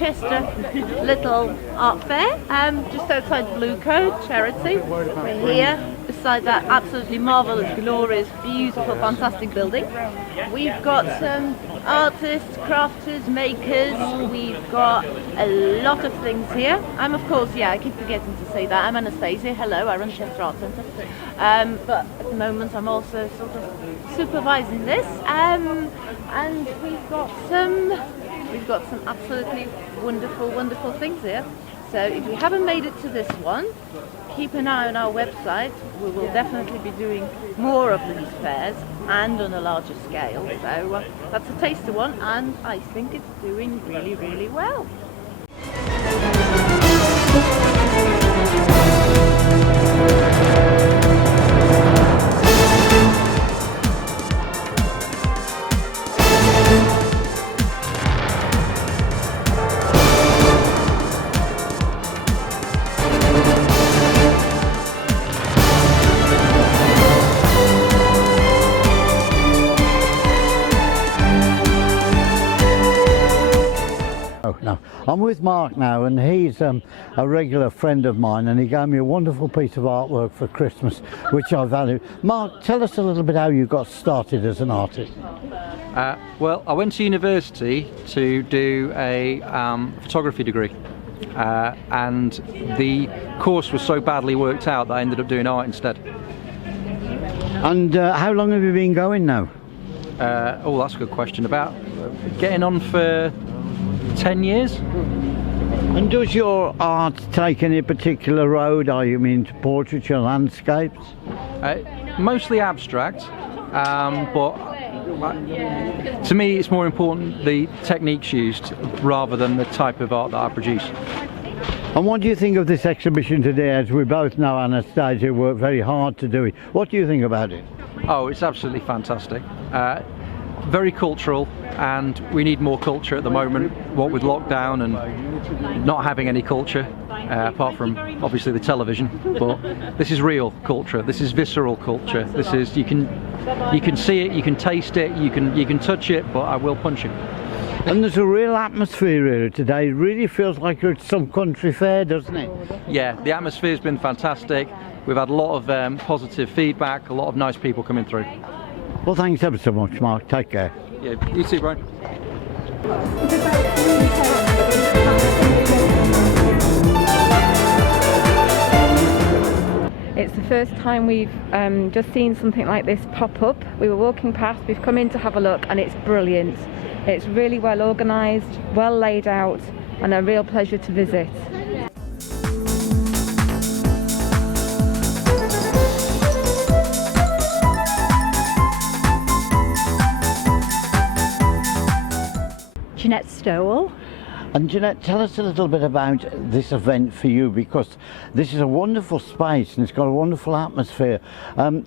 Chester little art fair, just outside Bluecoat Charity. We're here beside that absolutely marvellous, glorious, beautiful, fantastic building. We've got some artists, crafters, makers. We've got a lot of things here. I'm, of course, I keep forgetting to say that. I'm Anastasia. Hello, I run Chester Art Centre. But at the moment, I'm also sort of supervising this. And we've got some absolutely wonderful things here. So if you haven't made it to this one, keep an eye on our website. We will definitely be doing more of these fairs and on a larger scale. So that's a taster one, and I think it's doing really well. No, I'm with Mark now, and he's a regular friend of mine, and he gave me a wonderful piece of artwork for Christmas, which I value. Mark, tell us a little bit how you got started as an artist. Well, I went to university to do a photography degree, and the course was so badly worked out that I ended up doing art instead. And how long have you been going now? Oh, that's a good question. About getting on for 10 years. And does your art take any particular road? Are you into portraiture, landscapes? Mostly abstract, but to me it's more important the techniques used rather than the type of art that I produce. And what do you think of this exhibition today? As we both know, Anastasia worked very hard to do it. What do you think about it? Oh, it's absolutely fantastic. Very cultural, and we need more culture at the moment, what with lockdown and not having any culture, apart from obviously the television. But this is real culture, this is visceral culture, this is, you can see it, you can taste it, you can touch it, but I will punch it. And there's a real atmosphere here today. It really feels like you're at some country fair, doesn't it? Yeah, the atmosphere's been fantastic. We've had a lot of positive feedback, a lot of nice people coming through. Well, thanks ever so much, Mark. Take care. Yeah, you too, Brian. It's the first time we've just seen something like this pop up. We were walking past, we've come in to have a look, and it's brilliant. It's really well organised, well laid out, and a real pleasure to visit. Jeanette Stowell. And Jeanette, tell us a little bit about this event for you, because this is a wonderful space and it's got a wonderful atmosphere.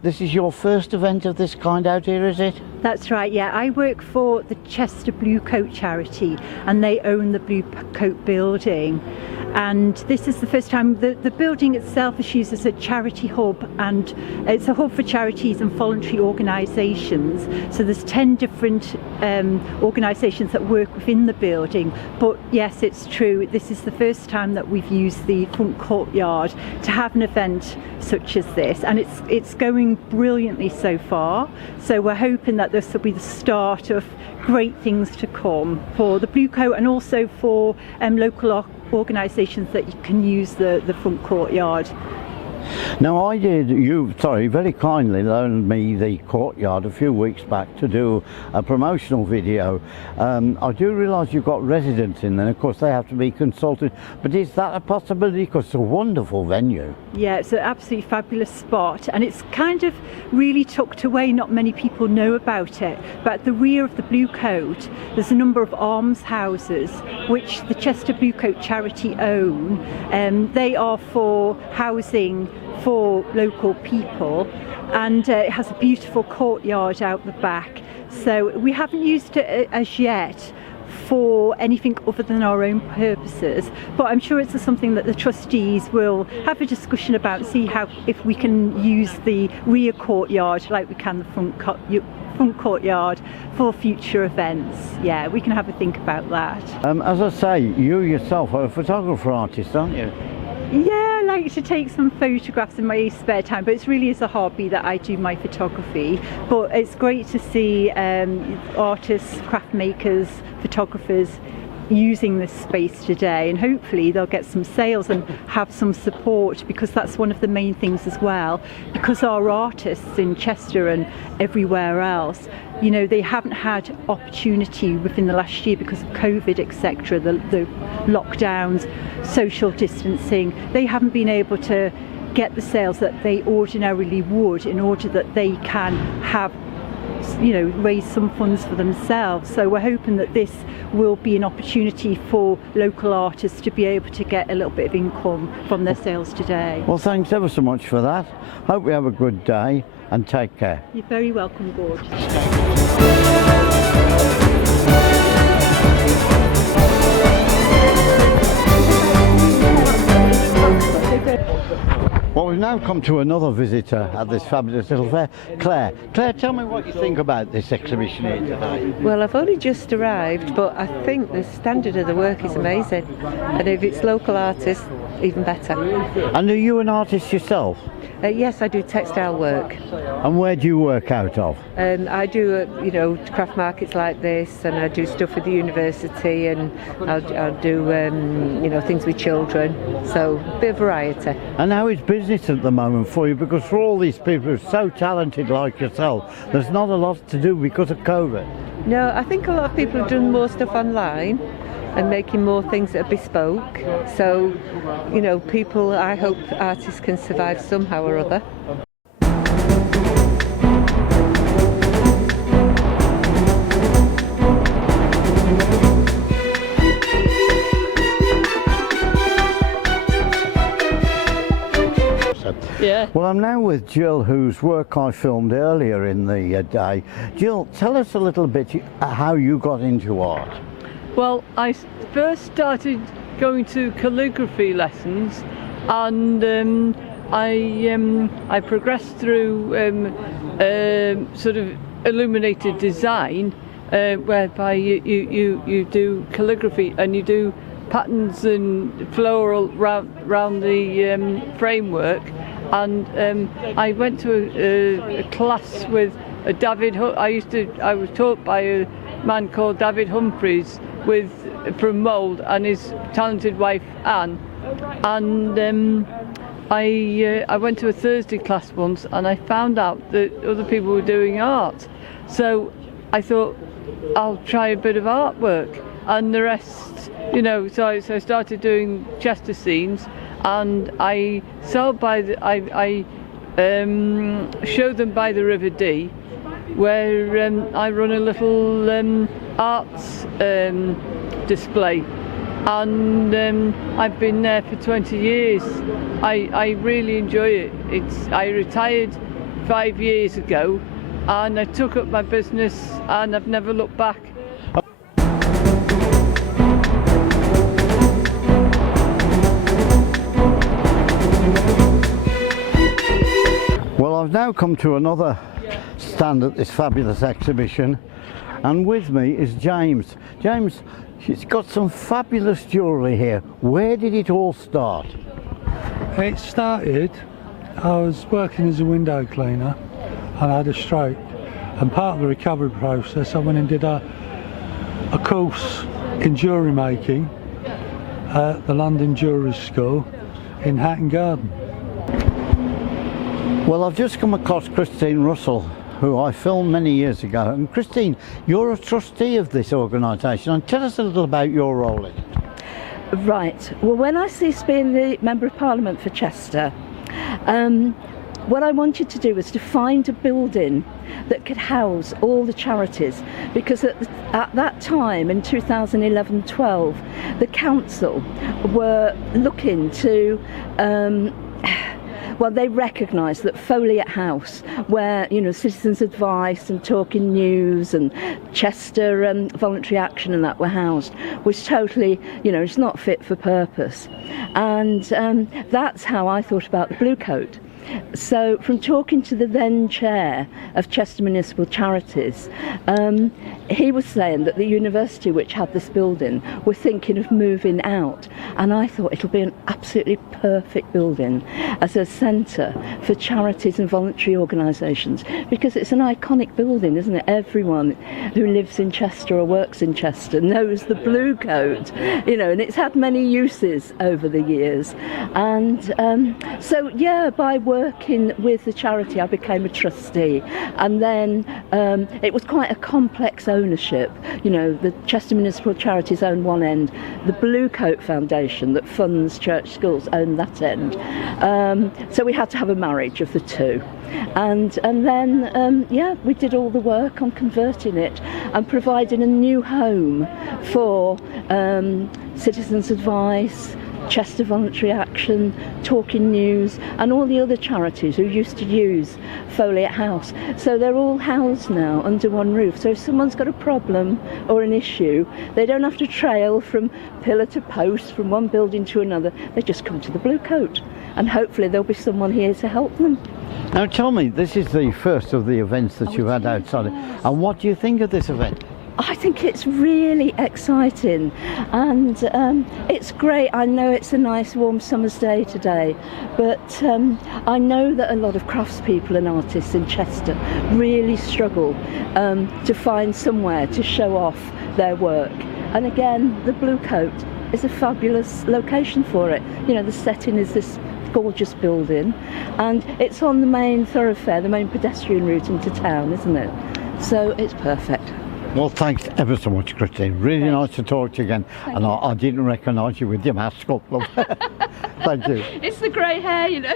This is your first event of this kind out here, is it? That's right, yeah. I work for the Chester Bluecoat Charity, and they own the Bluecoat building. And this is the first time. The building itself is used as a charity hub, and it's a hub for charities and voluntary organisations. So there's 10 different organisations that work within the building. But yes, it's true, this is the first time that we've used the front courtyard to have an event such as this, and it's going brilliantly so far. So we're hoping that this will be the start of great things to come for the Bluecoat, and also for local organisations that you can use the front courtyard. Now, you very kindly loaned me the courtyard a few weeks back to do a promotional video. I do realise you've got residents in there, of course they have to be consulted, but is that a possibility? Because it's a wonderful venue. Yeah, it's an absolutely fabulous spot, and it's kind of really tucked away. Not many people know about it, but at the rear of the Bluecoat there's a number of almshouses which the Chester Bluecoat Charity own. They are for housing for local people, and it has a beautiful courtyard out the back. So we haven't used it as yet for anything other than our own purposes, but I'm sure it's something that the trustees will have a discussion about and see how if we can use the rear courtyard like we can the front courtyard for future events. Yeah, we can have a think about that. As I say, you yourself are a photographer artist, aren't you? Yeah, I like to take some photographs in my spare time, but it's really as a hobby that I do my photography. But it's great to see artists, craft makers, photographers using this space today, and hopefully they'll get some sales and have some support, because that's one of the main things as well, because our artists in Chester and everywhere else, you know, they haven't had opportunity within the last year because of COVID, etc., the lockdowns, social distancing. They haven't been able to get the sales that they ordinarily would in order that they can have, you know, raise some funds for themselves. So we're hoping that this will be an opportunity for local artists to be able to get a little bit of income from their sales today. Well, thanks ever so much for that. Hope we have a good day and take care. You're very welcome, Gord. Well, we've now come to another visitor at this fabulous little fair. Claire, tell me what you think about this exhibition here today. Well, I've only just arrived, but I think the standard of the work is amazing. And if it's local artists, even better. And are you an artist yourself? Yes, I do textile work. And where do you work out of? I do, you know, craft markets like this, and I do stuff with the university, and I'll do, you know, things with children. So a bit of variety. And how is business at the moment for you? Because for all these people who are so talented like yourself, there's not a lot to do because of COVID. No, I think a lot of people have done more stuff online and making more things that are bespoke. So, you know, people, I hope artists can survive somehow or other. Yeah. Well, I'm now with Jill, whose work I filmed earlier in the day. Jill, tell us a little bit how you got into art. Well, I first started going to calligraphy lessons, and I progressed through sort of illuminated design, whereby you do calligraphy and you do patterns and floral round the framework. And I went to a class with a David. I was taught by a man called David Humphreys from Mould, and his talented wife Anne. And I went to a Thursday class once, and I found out that other people were doing art. So I thought, I'll try a bit of artwork, and the rest, you know. So I started doing Chester scenes. And I show them by the River Dee, where I run a little arts display, and I've been there for 20 years. I really enjoy it. I retired 5 years ago, and I took up my business, and I've never looked back. Well, I've now come to another stand at this fabulous exhibition, and with me is James. James, she's got some fabulous jewellery here. Where did it all start? It started, I was working as a window cleaner and I had a stroke, and part of the recovery process I went and did a course in jewellery making at the London Jewellery School in Hatton Garden. Well, I've just come across Christine Russell, who I filmed many years ago. And Christine, you're a trustee of this organisation, and tell us a little about your role in it. Right. Well, when I ceased being the Member of Parliament for Chester, what I wanted to do was to find a building that could house all the charities, because at that time in 2011-12 the council were looking to well, they recognised that Foliot House, where, you know, Citizens Advice and Talking News and Chester Voluntary Action and that were housed, was totally, you know, it's not fit for purpose. And that's how I thought about the Bluecoat. So from talking to the then chair of Chester Municipal Charities, he was saying that the university, which had this building, were thinking of moving out, and I thought it'll be an absolutely perfect building as a centre for charities and voluntary organisations, because it's an iconic building, isn't it? Everyone who lives in Chester or works in Chester knows the Bluecoat, you know, and it's had many uses over the years. And so yeah, by working with the charity I became a trustee, and then it was quite a complex ownership. You know, the Chester Municipal Charities own one end, the Bluecoat Foundation that funds church schools own that end. So we had to have a marriage of the two. And then yeah, we did all the work on converting it and providing a new home for Citizens Advice, Chester Voluntary Action, Talking News, and all the other charities who used to use Foliot House. So they're all housed now under one roof. So if someone's got a problem or an issue, they don't have to trail from pillar to post, from one building to another. They just come to the Bluecoat, and hopefully there'll be someone here to help them. Now tell me, this is the first of the events that you've had outside, and what do you think of this event? I think it's really exciting, and it's great. I know it's a nice warm summer's day today, but I know that a lot of craftspeople and artists in Chester really struggle to find somewhere to show off their work. And again, the Bluecoat is a fabulous location for it. You know, the setting is this gorgeous building, and it's on the main thoroughfare, the main pedestrian route into town, isn't it? So it's perfect. Well, thanks ever so much, Christine. Really nice to talk to you again. And I didn't recognise you with your mask up, love. Thank you. It's the grey hair, you know.